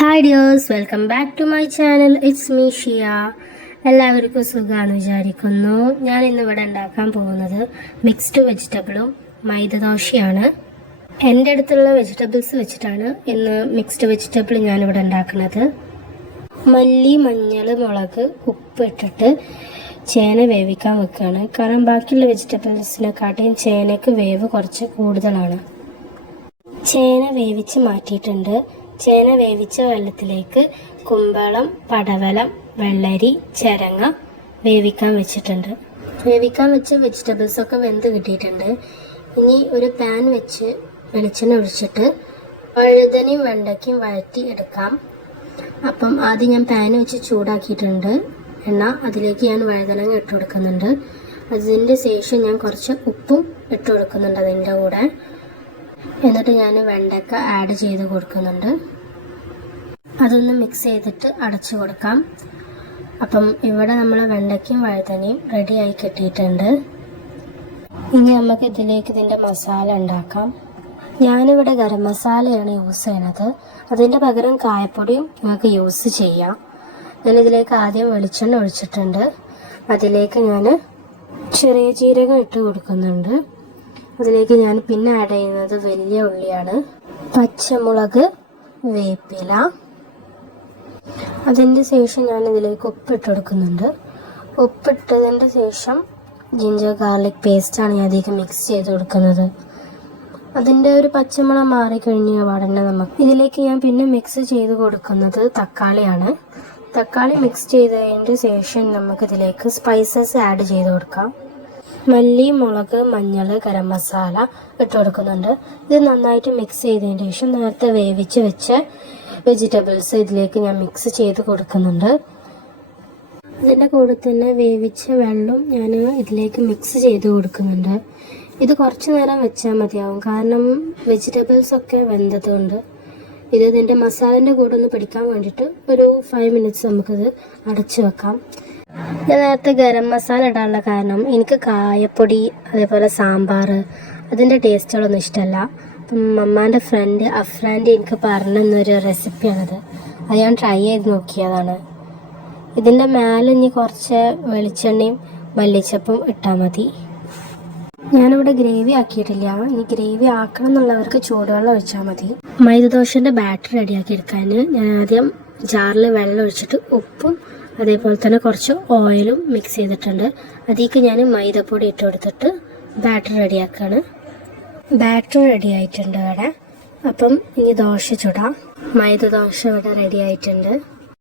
Hi dears, welcome back to my channel. It's me Shiya. എല്ലാവർക്കും സുഖമാണ് വിചാരിക്കുന്നു. ഞാൻ ഇന്നിവിടെ ഉണ്ടാക്കാൻ പോകുന്നത് മിക്സ്ഡ് വെജിറ്റബിളും മൈദദോശയാണ്. എൻ്റെ അടുത്തുള്ള വെജിറ്റബിൾസ് വെച്ചിട്ടാണ് ഇന്ന് മിക്സ്ഡ് വെജിറ്റബിൾ ഞാനിവിടെ ഉണ്ടാക്കുന്നത്. മല്ലി, മഞ്ഞൾ, മുളക്, ഉപ്പ് ഇട്ടിട്ട് ചേന വേവിക്കാൻ വെക്കുകയാണ്. കാരണം ബാക്കിയുള്ള വെജിറ്റബിൾസിനെക്കാട്ടിയും ചേനയ്ക്ക് വേവ് കുറച്ച് കൂടുതലാണ്. ചേന വേവിച്ച് മാറ്റിയിട്ടുണ്ട്. ചേന വേവിച്ച വെള്ളത്തിലേക്ക് കുമ്പളം, പടവലം, വെള്ളരി, ചരങ്ങ വേവിക്കാൻ വെച്ചിട്ടുണ്ട്. വേവിക്കാൻ വെച്ച വെജിറ്റബിൾസൊക്കെ വെന്ത് കിട്ടിയിട്ടുണ്ട്. ഇനി ഒരു പാൻ വെച്ച് വെളിച്ചെണ്ണ ഒഴിച്ചിട്ട് വഴുതനയും വെണ്ടയ്ക്കും വഴറ്റി എടുക്കാം. അപ്പം ആദ്യം ഞാൻ പാൻ വെച്ച് ചൂടാക്കിയിട്ടുണ്ട് എണ്ണ. അതിലേക്ക് ഞാൻ വഴുതനങ്ങ ഇട്ട് കൊടുക്കുന്നുണ്ട്. അതിൻ്റെ ശേഷം ഞാൻ കുറച്ച് ഉപ്പും ഇട്ട് കൊടുക്കുന്നുണ്ട് അതിൻ്റെ കൂടെ. എന്നിട്ട് ഞാൻ വെണ്ടയ്ക്ക ആഡ് ചെയ്ത് കൊടുക്കുന്നുണ്ട്. അതൊന്ന് മിക്സ് ചെയ്തിട്ട് അടച്ചു കൊടുക്കാം. അപ്പം ഇവിടെ നമ്മൾ വെണ്ടയ്ക്കയും വഴുതനയും റെഡിയായി കിട്ടിയിട്ടുണ്ട്. ഇനി നമുക്ക് ഇതിലേക്ക് ഇതിൻ്റെ മസാല ഉണ്ടാക്കാം. ഞാനിവിടെ ഗരം മസാലയാണ് യൂസ് ചെയ്യുന്നത്. അതിൻ്റെ പകരം കായപ്പൊടിയും നിങ്ങൾക്ക് യൂസ് ചെയ്യാം. ഞാനിതിലേക്ക് ആദ്യം വെളിച്ചെണ്ണ ഒഴിച്ചിട്ടുണ്ട്. അതിലേക്ക് ഞാൻ ചെറിയ ജീരകം ഇട്ട് കൊടുക്കുന്നുണ്ട്. അതിലേക്ക് ഞാൻ പിന്നെ ആഡ് ചെയ്യുന്നത് വലിയ ഉള്ളിയാണ്, പച്ചമുളക്, വേപ്പില. അതിൻ്റെ ശേഷം ഞാൻ ഇതിലേക്ക് ഉപ്പിട്ട് കൊടുക്കുന്നുണ്ട്. ഉപ്പിട്ടതിൻ്റെ ശേഷം ജിഞ്ചർ ഗാർലിക് പേസ്റ്റാണ് ഞാൻ അതിലേക്ക് മിക്സ് ചെയ്ത് കൊടുക്കുന്നത്. അതിൻ്റെ ഒരു പച്ചമണം മാറിക്കഴിഞ്ഞ പാടന്നെ നമുക്ക് ഇതിലേക്ക് ഞാൻ പിന്നെ മിക്സ് ചെയ്ത് കൊടുക്കുന്നത് തക്കാളിയാണ്. തക്കാളി മിക്സ് ചെയ്തതിൻ്റെ ശേഷം നമുക്കിതിലേക്ക് സ്പൈസസ് ആഡ് ചെയ്ത് കൊടുക്കാം. മല്ലി, മുളക്, മഞ്ഞൾ, ഗരം മസാല ഇട്ട് കൊടുക്കുന്നുണ്ട്. ഇത് നന്നായിട്ട് മിക്സ് ചെയ്തതിന് ശേഷം നേരത്തെ വേവിച്ച് വെച്ച വെജിറ്റബിൾസ് ഇതിലേക്ക് ഞാൻ മിക്സ് ചെയ്ത് കൊടുക്കുന്നുണ്ട്. ഇതിൻ്റെ കൂടെ തന്നെ വേവിച്ച വെള്ളം ഞാൻ ഇതിലേക്ക് മിക്സ് ചെയ്ത് കൊടുക്കുന്നുണ്ട്. ഇത് കുറച്ച് നേരം വെച്ചാൽ മതിയാവും, കാരണം വെജിറ്റബിൾസൊക്കെ വെന്തതുകൊണ്ട്. ഇതിൻ്റെ മസാലേൻ്റെ കൂടെ ഒന്ന് പിടിക്കാൻ വേണ്ടിയിട്ട് ഒരു 5 മിനിറ്റ്സ് നമുക്കിത് അടച്ചു വെക്കാം. ഞാൻ നേരത്തെ ഗരം മസാല ഇടാനുള്ള കാരണം എനിക്ക് കായപ്പൊടി, അതേപോലെ സാമ്പാർ, അതിൻ്റെ ടേസ്റ്റുകളൊന്നും ഇഷ്ടമല്ല. അപ്പം അമ്മാൻ്റെ ഫ്രണ്ട് അഫ്രാൻ്റെ എനിക്ക് പറഞ്ഞു തന്നൊരു റെസിപ്പിയാണത്. അത് ഞാൻ ട്രൈ ചെയ്ത് നോക്കിയതാണ്. ഇതിൻ്റെ മേലെ ഇനി കുറച്ച് വെളിച്ചെണ്ണയും മല്ലിച്ചപ്പും ഇട്ടാൽ മതി. ഞാനിവിടെ ഗ്രേവി ആക്കിയിട്ടില്ല. ഇനി ഗ്രേവി ആക്കണം എന്നുള്ളവർക്ക് ചൂടുവെള്ളം ഒഴിച്ചാൽ മതി. മൈദദോശൻ്റെ ബാറ്റർ റെഡിയാക്കി എടുക്കാൻ ഞാൻ ആദ്യം ജാറിൽ വെള്ളം ഒഴിച്ചിട്ട് ഉപ്പും അതേപോലെ തന്നെ കുറച്ച് ഓയിലും മിക്സ് ചെയ്തിട്ടുണ്ട്. അതിലേക്ക് ഞാൻ മൈദപ്പൊടി ഇട്ട് കൊടുത്തിട്ട് ബാറ്റർ റെഡിയാക്കുകയാണ്. ബാറ്റർ റെഡി ആയിട്ടുണ്ട് ഇവിടെ. അപ്പം ഇനി ദോശ ചുടാം. മൈദ ദോശ ഇവിടെ റെഡി ആയിട്ടുണ്ട്.